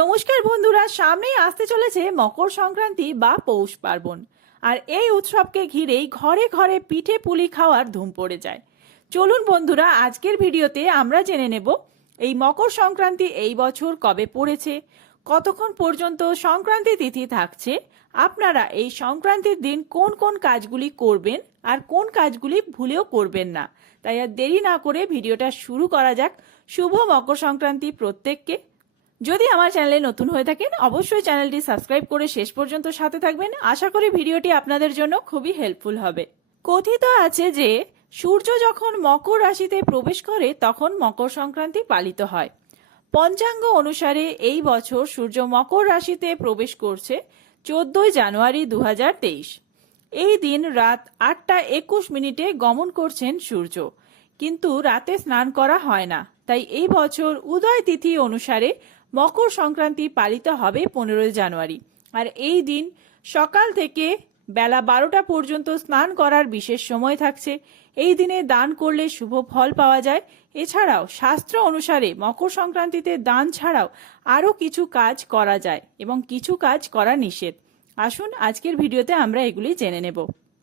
নমস্কার বন্ধুরা, সামনেই আসতে চলেছে মকর সংক্রান্তি বা পৌষ পার্বণ। আর এই উৎসবকে ঘিরেই ঘরে ঘরে পিঠে পুলি খাওয়ার ধুম পড়ে যায়। চলুন বন্ধুরা, আজকের ভিডিওতে আমরা জেনে নেব এই মকর সংক্রান্তি এই বছর কবে পড়েছে, কতক্ষণ পর্যন্ত সংক্রান্তি তিথি থাকছে, আপনারা এই সংক্রান্তির দিন কোন কোন কাজগুলি করবেন আর কোন কাজগুলি ভুলেও করবেন না। তাই আর দেরি না করে ভিডিওটা শুরু করা যাক। শুভ মকর সংক্রান্তি প্রত্যেককে। যদি আমার চ্যানেলে নতুন হয়ে থাকেন, অবশ্যই চ্যানেলটি সাবস্ক্রাইব করে শেষ পর্যন্ত সাথে থাকবেন। আশা করি ভিডিওটি আপনাদের জন্য খুবই হেল্পফুল হবে। কথিত আছে যে, সূর্য যখন মকর রাশিতে প্রবেশ করে, তখন মকর সংক্রান্তি পালিত হয়। পঞ্চাঙ্গ অনুসারে এই বছর সূর্য মকর রাশিতে প্রবেশ করছে, চোদ্দই জানুয়ারি দু হাজার তেইশ। এই দিন রাত আটটা একুশ মিনিটে গমন করছেন সূর্য। কিন্তু রাতে স্নান করা হয় না। তাই এই বছর উদয় তিথি অনুসারে মকর সংক্রান্তি পালিত হবে পনেরোই জানুয়ারি। আর এই দিন সকাল থেকে বেলা বারোটা পর্যন্ত স্নান করার বিশেষ সময় থাকছে। এই দিনে দান করলে শুভ ফল পাওয়া যায়। এছাড়াও শাস্ত্র অনুসারে মকর সংক্রান্তিতে দান ছাড়াও আরও কিছু কাজ করা যায় এবং কিছু কাজ করা নিষেধ। আসুন আজকের ভিডিওতে আমরা এগুলি জেনে নেব।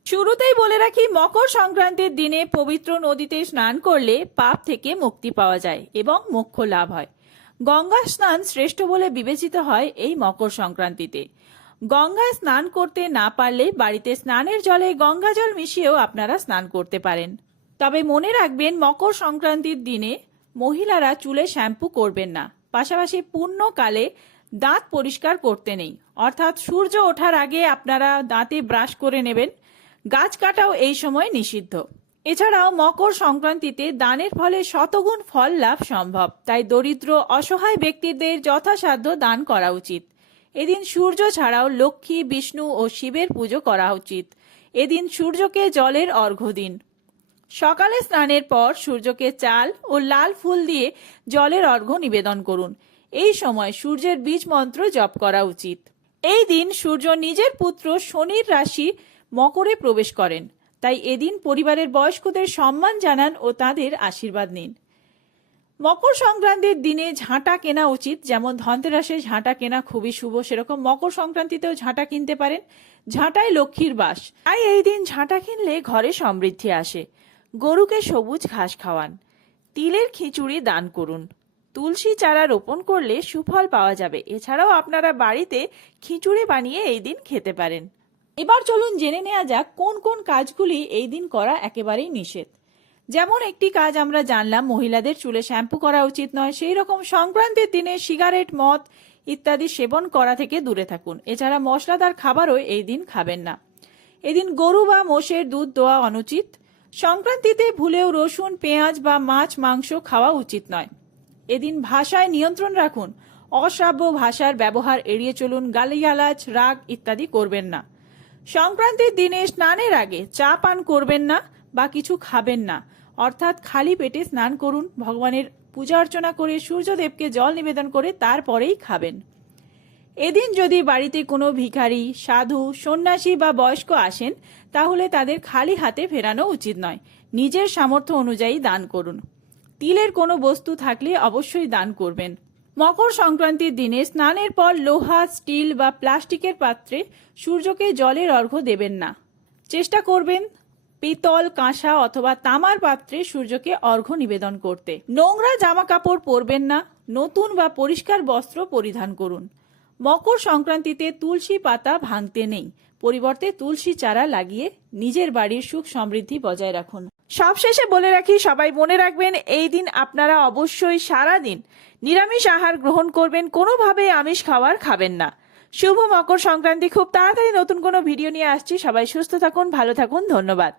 শুরুতেই বলে রাখি, মকর সংক্রান্তির দিনে পবিত্র নদীতে স্নান করলে পাপ থেকে মুক্তি পাওয়া যায় এবং মোক্ষ লাভ হয়। গঙ্গা স্নান শ্রেষ্ঠ বলে বিবেচিত হয় এই মকর সংক্রান্তিতে। গঙ্গায় স্নান করতে না পারলে বাড়িতে স্নানের জলে গঙ্গা জল মিশিয়েও আপনারা স্নান করতে পারেন। তবে মনে রাখবেন, মকর সংক্রান্তির দিনে মহিলারা চুলে শ্যাম্পু করবেন না। পাশাপাশি পূর্ণকালে দাঁত পরিষ্কার করতে নেই। অর্থাৎ সূর্য ওঠার আগে আপনারা দাঁতে ব্রাশ করে নেবেন। গাছ কাটাও এই সময় নিষিদ্ধ। এছাড়াও মকর সংক্রান্তিতে দানের ফলে শতগুণ ফল লাভ সম্ভব। তাই দরিদ্র, অসহায় ব্যক্তিদের যথাসাধ্য দান করা উচিত। এদিন সূর্য ছাড়াও লক্ষ্মী, বিষ্ণু ও শিবের পুজো করা উচিত। এদিন সূর্যকে জলের অর্ঘ্য দিন। সকালে স্নানের পর সূর্যকে চাল ও লাল ফুল দিয়ে জলের অর্ঘ্য নিবেদন করুন। এই সময় সূর্যের বীজ মন্ত্র জপ করা উচিত। এই দিন সূর্য নিজের পুত্র শনির রাশি মকরে প্রবেশ করেন। তাই এদিন পরিবারের বয়স্কদের সম্মান জানান ও তাদের আশীর্বাদ নিন। মকর সংক্রান্তির দিনে ঝাঁটা কেনা উচিত, যেমন ধনতেরাসে ঝাঁটা কেনা খুবই শুভ, সেরকম মকর সংক্রান্তিতেও ঝাঁটা কিনতে পারেন। ঝাঁটাই লক্ষ্মীর বাস। তাই এই দিন ঝাঁটা কিনলে ঘরে সমৃদ্ধি আসে। গরুকে সবুজ ঘাস খাওয়ান। তিলের খিচুড়ি দান করুন। তুলসী চারা রোপণ করলে সুফল পাওয়া যাবে। এছাড়াও আপনারা বাড়িতে খিচুড়ি বানিয়ে এই দিন খেতে পারেন। এবার চলুন জেনে নেওয়া যাক কোন কোন কাজগুলি এই দিন করা একেবারেই নিষেধ। যেমন একটি কাজ আমরা জানলাম, মহিলাদের চুলে শ্যাম্পু করা উচিত নয়, সেই রকম সংক্রান্তির দিনে সিগারেট, মদ ইত্যাদি সেবন করা থেকে দূরে থাকুন। এছাড়া মশলাদার খাবারও এই দিন খাবেন না। এদিন গরু বা মোষের দুধ দেওয়া অনুচিত। সংক্রান্তিতে ভুলেও রসুন, পেঁয়াজ বা মাছ, মাংস খাওয়া উচিত নয়। এদিন ভাষায় নিয়ন্ত্রণ রাখুন। অশ্রাব্য ভাষার ব্যবহার এড়িয়ে চলুন, গালিগালাজ, রাগ ইত্যাদি করবেন না। সংক্রান্তির দিনে স্নানের আগে চা পান করবেন না বা কিছু খাবেন না। অর্থাৎ খালি পেটে স্নান করুন, ভগবানের পূজা অর্চনা করে সূর্যদেবকে জল নিবেদন করে তারপরেই খাবেন। এদিন যদি বাড়িতে কোনো ভিখারি, সাধু, সন্ন্যাসী বা বয়স্ক আসেন, তাহলে তাদের খালি হাতে ফেরানো উচিত নয়। নিজের সামর্থ্য অনুযায়ী দান করুন। তিলের কোনো বস্তু থাকলে অবশ্যই দান করবেন। মকর সংক্রান্তির দিনে স্নানের পর লোহা, স্টিল বা প্লাস্টিকের পাত্রে সূর্যকে জলের অর্ঘ্য দেবেন না। চেষ্টা করবেন পিতল, কাঁসা অথবা তামার পাত্রে সূর্যকে অর্ঘ্য নিবেদন করতে। নোংরা জামা কাপড় পরবেন না, নতুন বা পরিষ্কার বস্ত্র পরিধান করুন। মকর সংক্রান্তিতে তুলসী পাতা ভাঙতে নেই পরিবর্তে তুলসী চারা লাগিয়ে নিজের বাড়ির সুখ সমৃদ্ধি বজায় রাখুন। সবশেষে বলে রাখি, সবাই মনে রাখবেন, এই দিন আপনারা অবশ্যই সারা দিন নিরামিষ আহার গ্রহণ করবেন কোনোভাবেই আমিষ খাওয়ার খাবেন না। শুভ মকর সংক্রান্তি, খুব তাড়াতাড়ি নতুন কোনো ভিডিও নিয়ে আসছি। সবাই সুস্থ থাকুন, ভালো থাকুন, ধন্যবাদ।